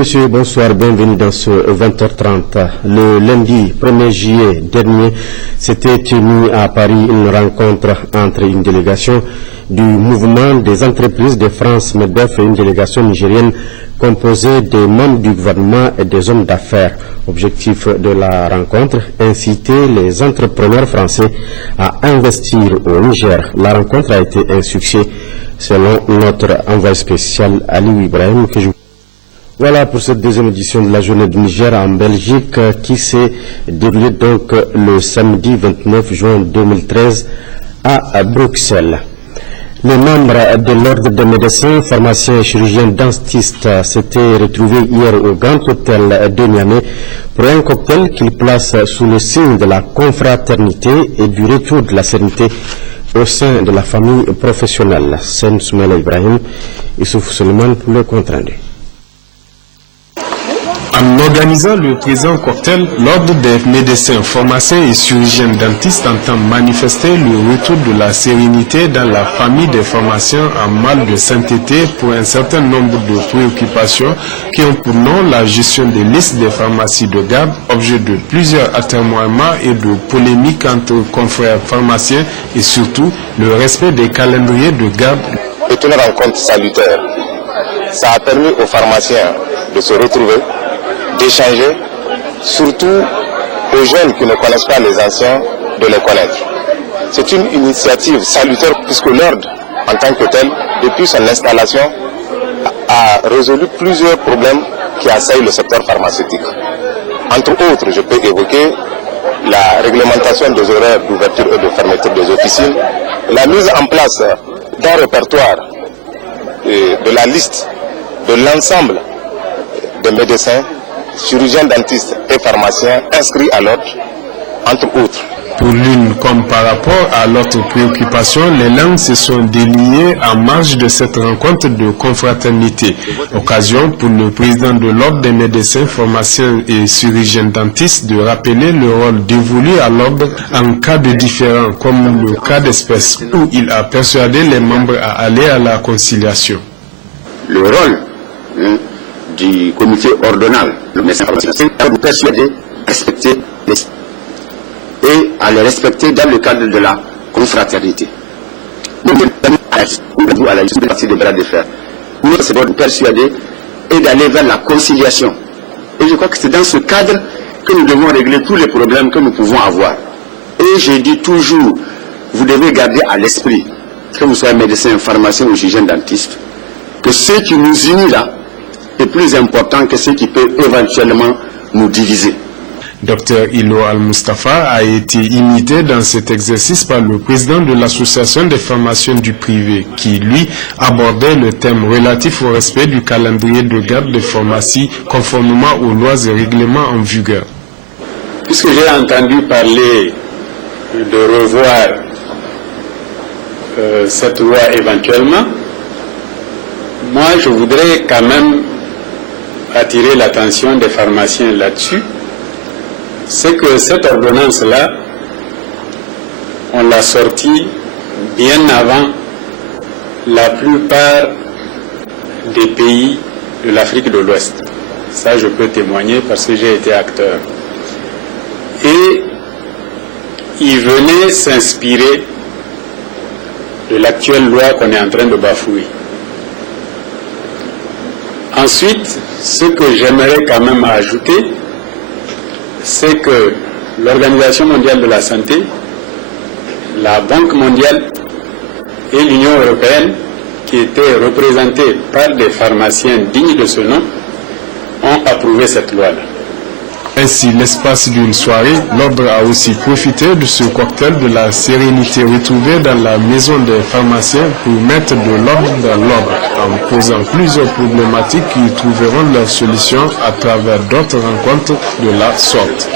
monsieur, bonsoir, bienvenue dans ce 20h30. Le lundi 1er juillet dernier, s'était tenue à Paris une rencontre entre une délégation du mouvement des entreprises de France MEDEF et une délégation nigérienne composée des membres du gouvernement et des hommes d'affaires. Objectif de la rencontre, inciter les entrepreneurs français à investir au Niger. La rencontre a été un succès selon notre envoyé spécial Ali Ibrahim. Voilà pour cette deuxième édition de la journée du Niger en Belgique qui s'est déroulée donc le samedi 29 juin 2013 à Bruxelles. Les membres de l'ordre des médecins, pharmaciens et chirurgiens dentistes s'étaient retrouvés hier au Grand Hôtel de Niamey pour un cocktail qu'ils placent sous le signe de la confraternité et du retour de la sérénité au sein de la famille professionnelle. Sen Soumaïla Ibrahim, Issouf Suleiman, le compte rendu. En organisant le présent cocktail, l'ordre des médecins, pharmaciens et chirurgiens dentistes entend manifester le retour de la sérénité dans la famille des pharmaciens en mal de sainteté pour un certain nombre de préoccupations qui ont pour nom la gestion des listes des pharmacies de garde, objet de plusieurs atermoiements et de polémiques entre confrères pharmaciens et surtout le respect des calendriers de garde. C'est une rencontre salutaire. Ça a permis aux pharmaciens de se retrouver, d'échanger, surtout aux jeunes qui ne connaissent pas les anciens, de les connaître. C'est une initiative salutaire puisque l'ordre, en tant que tel, depuis son installation, a résolu plusieurs problèmes qui assaillent le secteur pharmaceutique. Entre autres, je peux évoquer la réglementation des horaires d'ouverture et de fermeture des officines, la mise en place d'un répertoire de la liste de l'ensemble des médecins, chirurgiens dentistes et pharmaciens inscrits à l'ordre, entre autres. Pour l'une comme par rapport à l'autre préoccupation, les langues se sont déliées en marge de cette rencontre de confraternité. Occasion pour le président de l'ordre des médecins, pharmaciens et chirurgiens dentistes de rappeler le rôle dévolu à l'ordre en cas de différend, comme le cas d'espèce où il a persuadé les membres à aller à la conciliation. Le rôle du comité ordonnal, le médecin pharmacien, c'est de persuader, respecter et à les respecter dans le cadre de la confraternité. Nous à la liste de partie des bras de fer. Nous, c'est de persuader et d'aller vers la conciliation. Et je crois que c'est dans ce cadre que nous devons régler tous les problèmes que nous pouvons avoir. Et je dis toujours, vous devez garder à l'esprit, que vous soyez médecin, pharmacien ou chirurgien dentiste, que ce qui nous unit là est plus important que ce qui peut éventuellement nous diviser. Dr Ilo Al-Mustafa a été imité dans cet exercice par le président de l'association des pharmaciens du privé qui, lui, abordait le thème relatif au respect du calendrier de garde des pharmacies conformément aux lois et règlements en vigueur. Puisque j'ai entendu parler de revoir cette loi éventuellement, moi je voudrais quand même attirer l'attention des pharmaciens là-dessus. C'est que cette ordonnance-là, on l'a sortie bien avant la plupart des pays de l'Afrique de l'Ouest. Ça, je peux témoigner parce que j'ai été acteur. Et ils venaient s'inspirer de l'actuelle loi qu'on est en train de bafouer. Ensuite, ce que j'aimerais quand même ajouter, c'est que l'Organisation mondiale de la santé, la Banque mondiale et l'Union européenne, qui étaient représentées par des pharmaciens dignes de ce nom, ont approuvé cette loi-là. Ainsi, l'espace d'une soirée, l'ordre a aussi profité de ce cocktail de la sérénité retrouvée dans la maison des pharmaciens pour mettre de l'ordre dans l'ordre, en posant plusieurs problématiques qui trouveront leur solution à travers d'autres rencontres de la sorte.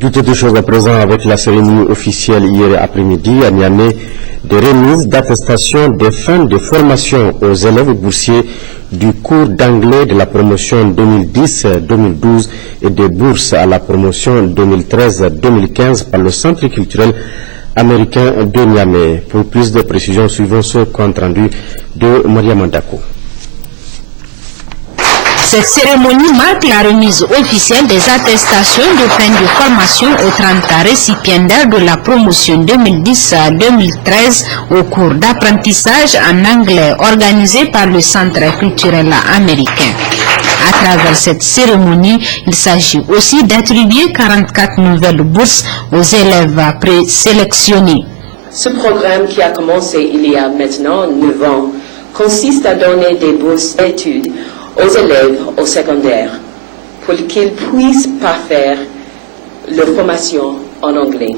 Tout autre chose à présent avec la cérémonie officielle hier après-midi à Niamey, des remises d'attestation de fin de formation aux élèves boursiers du cours d'anglais de la promotion 2010-2012 et des bourses à la promotion 2013-2015 par le Centre culturel américain de Niamey. Pour plus de précisions, suivons ce compte rendu de Maria Mandako. Cette cérémonie marque la remise officielle des attestations de fin de formation aux 30 récipiendaires de la promotion 2010-2013 au cours d'apprentissage en anglais organisé par le Centre culturel américain. À travers cette cérémonie, il s'agit aussi d'attribuer 44 nouvelles bourses aux élèves présélectionnés. Ce programme qui a commencé il y a maintenant 9 ans consiste à donner des bourses d'études aux élèves au secondaire pour qu'ils puissent parfaire leur formation en anglais.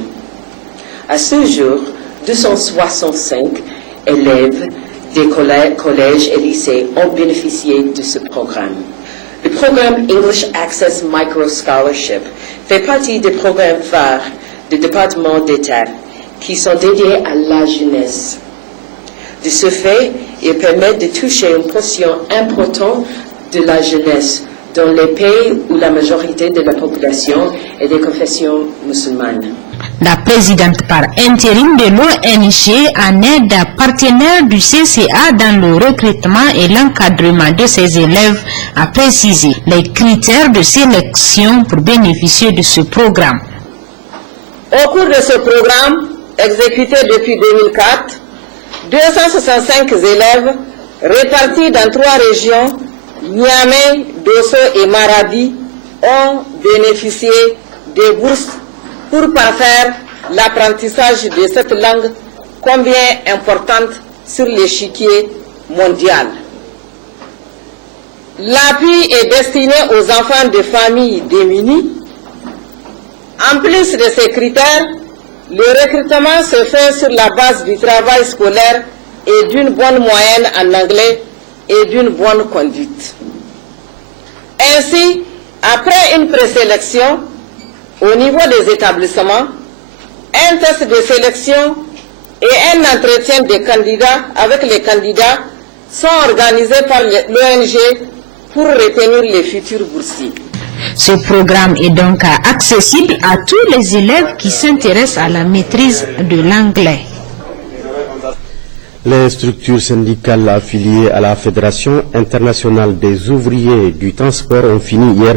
À ce jour, 265 élèves des collèges et lycées ont bénéficié de ce programme. Le programme English Access Micro Scholarship fait partie des programmes phares du département d'État qui sont dédiés à la jeunesse. De ce fait, il permet de toucher une portion importante de la jeunesse dans les pays où la majorité de la population est des confessions musulmanes. La présidente par intérim de l'ONG en aide partenaire du CCA dans le recrutement et l'encadrement de ses élèves a précisé les critères de sélection pour bénéficier de ce programme. Au cours de ce programme, exécuté depuis 2004, 265 élèves répartis dans 3 régions, Niamey, Dosso et Maradi, ont bénéficié des bourses pour parfaire l'apprentissage de cette langue combien importante sur l'échiquier mondial. L'appui est destiné aux enfants de familles démunies. En plus de ces critères, le recrutement se fait sur la base du travail scolaire et d'une bonne moyenne en anglais et d'une bonne conduite. Ainsi, après une présélection, au niveau des établissements, un test de sélection et un entretien des candidats avec les candidats sont organisés par l'ONG pour retenir les futurs boursiers. Ce programme est donc accessible à tous les élèves qui s'intéressent à la maîtrise de l'anglais. Les structures syndicales affiliées à la Fédération internationale des ouvriers du transport ont fini hier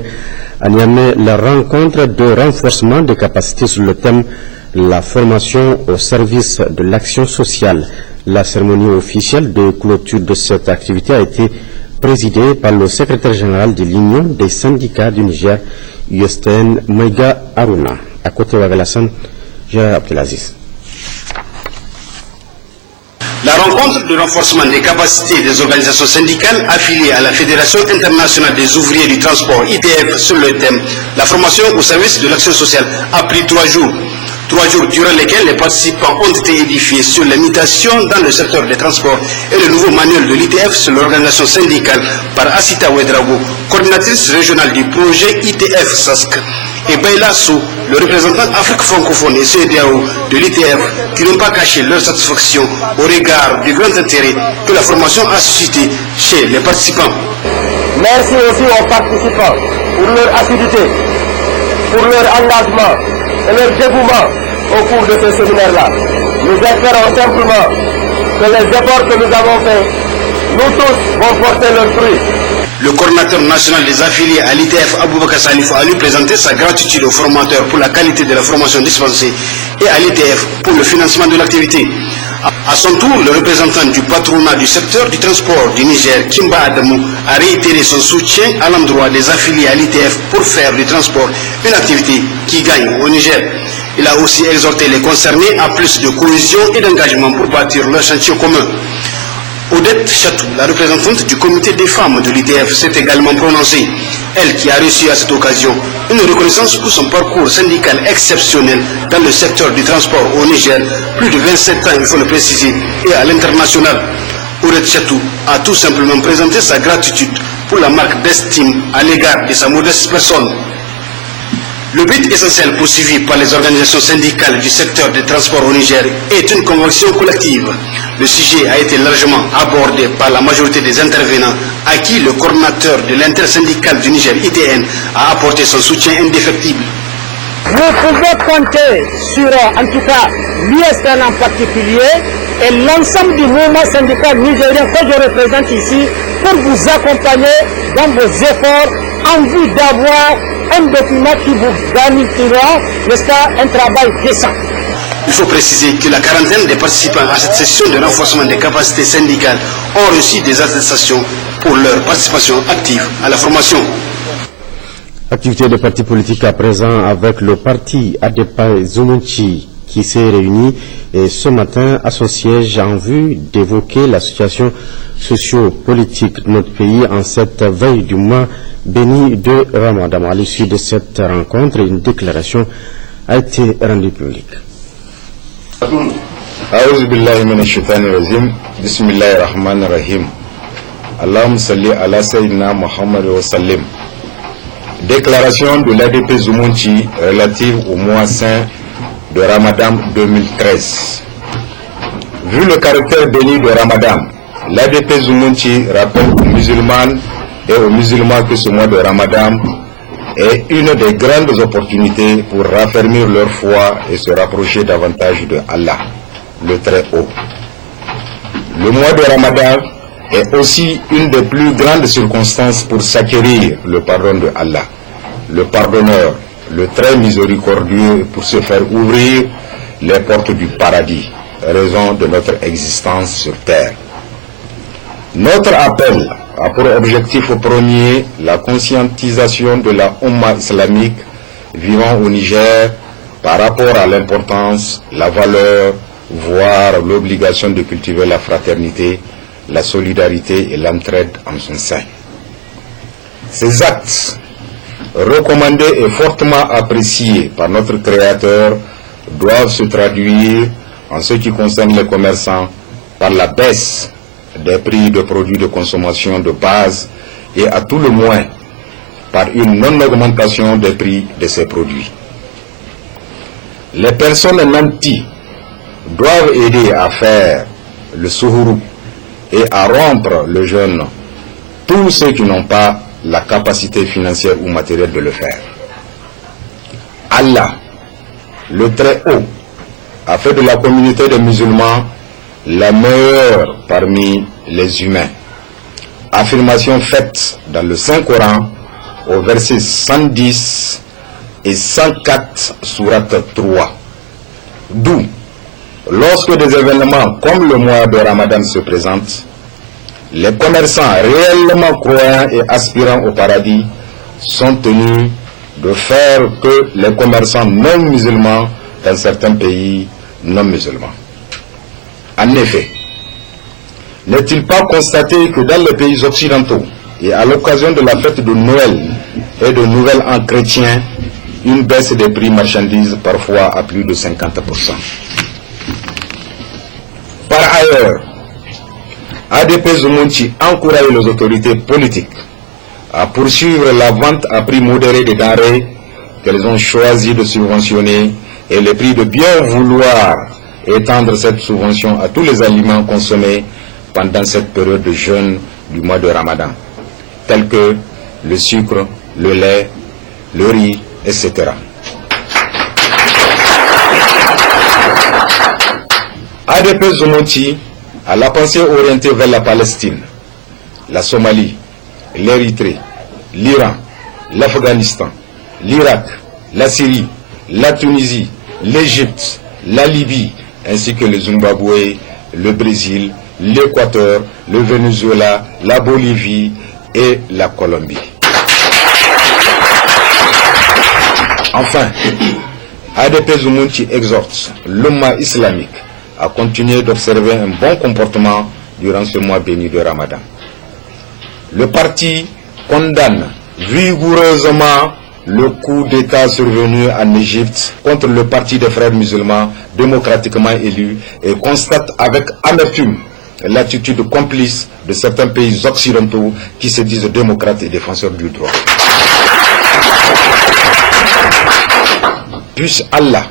à Niamey la rencontre de renforcement des capacités sur le thème « La formation au service de l'action sociale ». La cérémonie officielle de clôture de cette activité a été présidée par le secrétaire général de l'Union des syndicats du Niger, USTN Maïga Aruna. À côté de Wagalassan, Gérard Abdelaziz. La rencontre de renforcement des capacités des organisations syndicales affiliées à la Fédération internationale des ouvriers du transport, ITF, sur le thème « La formation au service de l'action sociale » a pris 3 jours. 3 jours durant lesquels les participants ont été édifiés sur les mutations dans le secteur des transports et le nouveau manuel de l'ITF sur l'organisation syndicale par Asita Ouedraogo, coordinatrice régionale du projet ITF SASC, et Baila Sou, le représentant Afrique francophone et CEDEAO de l'ITF, qui n'ont pas caché leur satisfaction au regard du grand intérêt que la formation a suscité chez les participants. Merci aussi aux participants pour leur assiduité, pour leur engagement et leur dévouement au cours de ce séminaire-là. Nous espérons simplement que les efforts que nous avons faits, nous tous, vont porter leurs fruits. Le coordinateur national des affiliés à l'ITF, Aboubakar Salifou, a lui présenté sa gratitude aux formateurs pour la qualité de la formation dispensée et à l'ITF pour le financement de l'activité. À son tour, le représentant du patronat du secteur du transport du Niger, Kimba Adamou, a réitéré son soutien à l'endroit des affiliés à l'ITF pour faire du transport une activité qui gagne au Niger. Il a aussi exhorté les concernés à plus de cohésion et d'engagement pour bâtir leur chantier commun. Odette Chatou, la représentante du comité des femmes de l'ITF, s'est également prononcée. Elle qui a reçu à cette occasion une reconnaissance pour son parcours syndical exceptionnel dans le secteur du transport au Niger, plus de 27 ans, il faut le préciser, et à l'international. Odette Chatou a tout simplement présenté sa gratitude pour la marque d'estime à l'égard de sa modeste personne. Le but essentiel poursuivi par les organisations syndicales du secteur des transports au Niger est une convention collective. Le sujet a été largement abordé par la majorité des intervenants, à qui le coordinateur de l'intersyndicale du Niger, ITN, a apporté son soutien indéfectible. Vous pouvez compter sur, en tout cas, l'USN en particulier, et l'ensemble du mouvement syndical nigérien que je représente ici pour vous accompagner dans vos efforts en vue d'avoir un document qui vous garantira, n'est-ce pas, un travail décent. Il faut préciser que la quarantaine des participants à cette session de renforcement des capacités syndicales ont reçu des attestations pour leur participation active à la formation. Activité des partis politiques à présent avec le parti Adepa Zumunchi qui s'est réuni ce matin à son siège en vue d'évoquer la situation socio-politique de notre pays en cette veille du mois béni de Ramadan. À l'issue de cette rencontre, une déclaration a été rendue publique. أعوذ بالله من الشيطان الرجيم بسم الله الرحمن الرحيم اللهم صل على سيدنا محمد وسلم. Déclaration de l'ADP Zumunchi relative au mois saint de Ramadan 2013. Vu le caractère béni de Ramadan, l'ADP Zumunchi rappelle aux musulmanes et aux musulmans que ce mois de Ramadan est une des grandes opportunités pour raffermir leur foi et se rapprocher davantage de Allah, le Très-Haut. Le mois de Ramadan est aussi une des plus grandes circonstances pour s'acquérir le pardon de Allah, le pardonneur, le très miséricordieux, pour se faire ouvrir les portes du paradis, raison de notre existence sur terre. Notre appel a pour objectif premier la conscientisation de la Oumma islamique vivant au Niger par rapport à l'importance, la valeur, voire l'obligation de cultiver la fraternité, la solidarité et l'entraide en son sein. Ces actes, recommandés et fortement appréciés par notre Créateur, doivent se traduire, en ce qui concerne les commerçants, par la baisse des prix de produits de consommation de base et à tout le moins par une non-augmentation des prix de ces produits. Les personnes nantis doivent aider à faire le souhourou et à rompre le jeûne tous ceux qui n'ont pas la capacité financière ou matérielle de le faire. Allah, le Très-Haut, a fait de la communauté des musulmans la meilleure parmi les humains. Affirmation faite dans le Saint-Coran au verset 110 et 104 sourate 3. D'où, lorsque des événements comme le mois de Ramadan se présentent, les commerçants réellement croyants et aspirant au paradis sont tenus de faire que les commerçants non musulmans dans certains pays non musulmans. En effet, n'est-il pas constaté que dans les pays occidentaux et à l'occasion de la fête de Noël et de Nouvel An chrétien, une baisse des prix marchandises parfois à plus de 50%. Par ailleurs, ADP Zumunchi encourage les autorités politiques à poursuivre la vente à prix modéré des denrées qu'elles ont choisi de subventionner et les prix de bien vouloir étendre cette subvention à tous les aliments consommés pendant cette période de jeûne du mois de Ramadan, tels que le sucre, le lait, le riz, etc. ADP Zumunchi a la pensée orientée vers la Palestine, la Somalie, l'Érythrée, l'Iran, l'Afghanistan, l'Irak, la Syrie, la Tunisie, l'Égypte, la Libye, ainsi que le Zimbabwe, le Brésil, l'Équateur, le Venezuela, la Bolivie et la Colombie. Enfin, ADP Zumunchi exhorte l'Umma islamique à continuer d'observer un bon comportement durant ce mois béni de Ramadan. Le parti condamne vigoureusement le coup d'État survenu en Égypte contre le parti des frères musulmans démocratiquement élu et constate avec amertume l'attitude complice de certains pays occidentaux qui se disent démocrates et défenseurs du droit. Puisse Allah,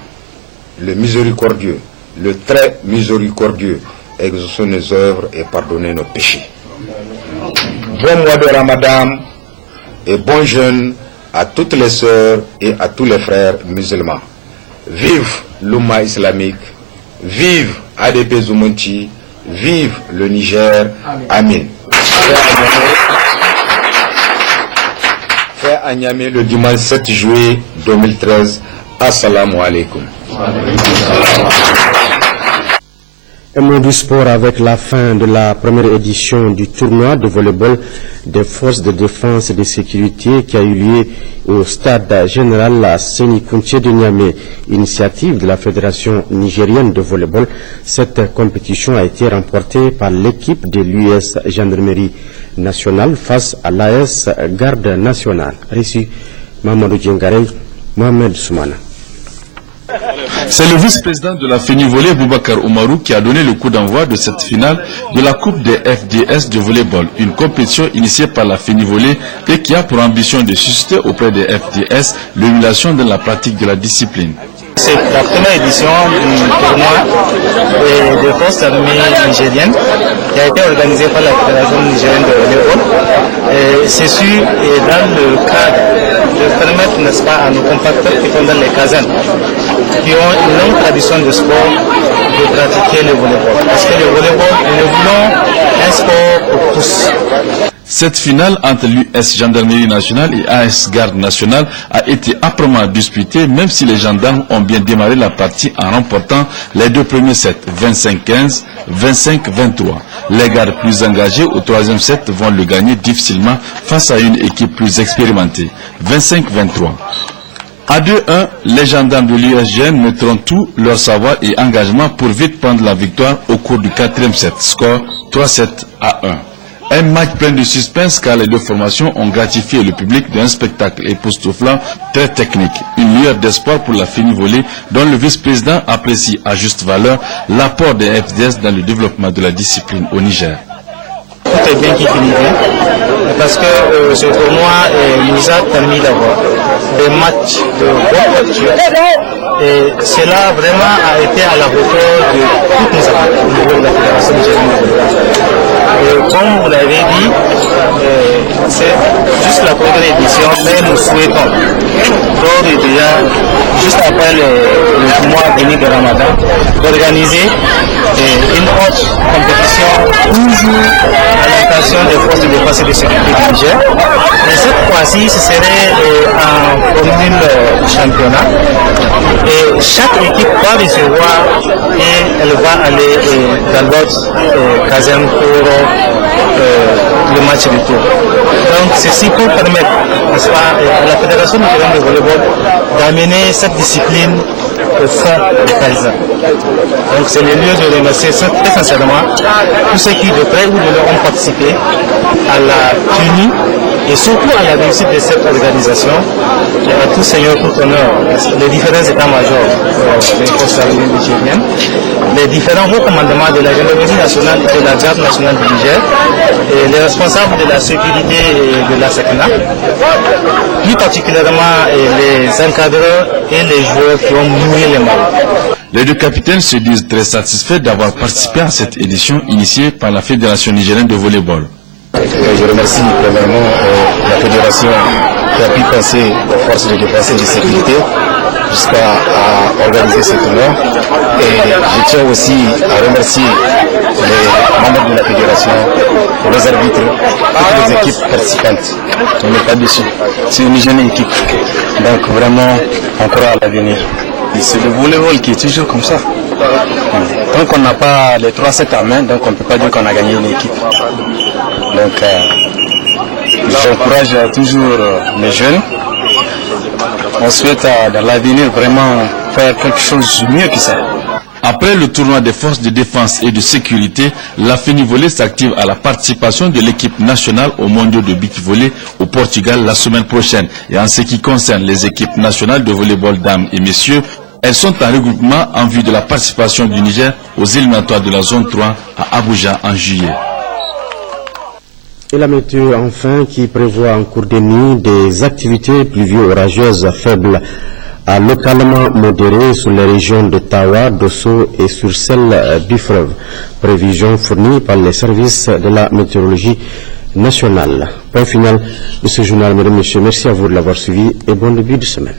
le miséricordieux, le très miséricordieux, exaucer nos œuvres et pardonner nos péchés. Bon mois de Ramadan et bon jeûne à toutes les sœurs et à tous les frères musulmans. Vive l'Umma islamique, Vive ADP Zumunchi, vive le Niger, Amin. Fait à Niamey le dimanche 7 juillet 2013. Assalamu alaikum. Un mot du sport avec la fin de la première édition du tournoi de volleyball des forces de défense et de sécurité qui a eu lieu au stade général Séni Kountché de Niamey. Initiative de la Fédération nigérienne de volleyball, cette compétition a été remportée par l'équipe de l'US Gendarmerie nationale face à l'AS Garde nationale. Récit Mamadou Djengarey, Mohamed Soumana. C'est le vice-président de la FENI-Volley, Boubacar Oumarou, qui a donné le coup d'envoi de cette finale de la Coupe des FDS de volleyball, une compétition initiée par la FENI-Volley et qui a pour ambition de susciter auprès des FDS l'émulation dans la pratique de la discipline. C'est la première édition du tournoi des forces armées nigériennes qui a été organisée par la Fédération nigérienne de volleyball. C'est sûr, et dans le cadre de permettre, n'est-ce pas, à nos compatriotes qui sont dans les casernes, qui ont une longue tradition de sport, de pratiquer le volleyball. Parce que le volleyball, nous voulons un sport pour tous. Cette finale entre l'US Gendarmerie nationale et AS Garde nationale a été âprement disputée, même si les gendarmes ont bien démarré la partie en remportant les deux premiers sets, 25-15, 25-23. Les gardes plus engagés au troisième set vont le gagner difficilement face à une équipe plus expérimentée, 25-23. À 2-1, les gendarmes de l'USGN mettront tout leur savoir et engagement pour vite prendre la victoire au cours du quatrième set, score 3-7-1. Un match plein de suspense car les deux formations ont gratifié le public d'un spectacle époustouflant très technique. Une lueur d'espoir pour la FENI-Volley dont le vice-président apprécie à juste valeur l'apport des FDS dans le développement de la discipline au Niger. Tout est bien qui finit bien parce que ce tournoi nous a permis d'avoir des matchs de bonne facture et cela vraiment a été à la hauteur de toutes nos attentes au niveau de la Fédération nigérienne de volleyball. Comme vous l'avez dit, c'est juste la première édition, mais nous souhaitons, d'ores et déjà, juste après le mois béni de Ramadan, d'organiser une autre compétition, toujours à l'intention des forces de défense et de sécurité du Niger. Mais cette fois-ci, ce serait en formule championnat. Et chaque équipe va recevoir et elle va aller dans l'autre caserne pour le match retour. Donc ceci pour permettre, n'est-ce pas, à la Fédération nigérienne de volleyball d'amener cette discipline au fond des paysans. Donc c'est le lieu de remercier très sincèrement tous ceux qui de près ou de loin ont participé à la tenue et surtout à la réussite de cette organisation, et à tous seigneurs, tout honneur, les différents états-majors des forces armées nigériennes, les différents hauts commandements de la gendarmerie nationale et de la garde nationale du Niger, et les responsables de la sécurité et de la SECNA, plus particulièrement les encadreurs et les joueurs qui ont nourri les malades. Les deux capitaines se disent très satisfaits d'avoir participé à cette édition initiée par la Fédération nigérienne de volleyball. Je remercie premièrement la fédération qui a pu penser aux forces de défense et de sécurité jusqu'à organiser ce tournoi. Et je tiens aussi à remercier les membres de la fédération, les arbitres, toutes les équipes participantes. On n'est pas déçus. C'est une jeune équipe. Donc vraiment, on croit à l'avenir. C'est le volleyball qui est toujours comme ça. Tant qu'on n'a pas les 3 sets en main, donc on ne peut pas dire qu'on a gagné une équipe. Donc j'encourage toujours les jeunes. On souhaite dans l'avenir vraiment faire quelque chose de mieux que ça. Après le tournoi des forces de défense et de sécurité, la FENI-Volley s'active à la participation de l'équipe nationale aux mondiaux de beach volley au Portugal la semaine prochaine. Et en ce qui concerne les équipes nationales de volleyball dames et messieurs, elles sont en regroupement en vue de la participation du Niger aux éliminatoires de la zone 3 à Abuja en juillet. Et la météo enfin qui prévoit en cours de nuit des activités pluvio-orageuses faibles à localement modérées sur les régions de Tawa, Dosso et sur celle du fleuve. Prévision fournie par les services de la météorologie nationale. Point final de ce journal, mesdames et messieurs. Merci à vous de l'avoir suivi et bon début de semaine.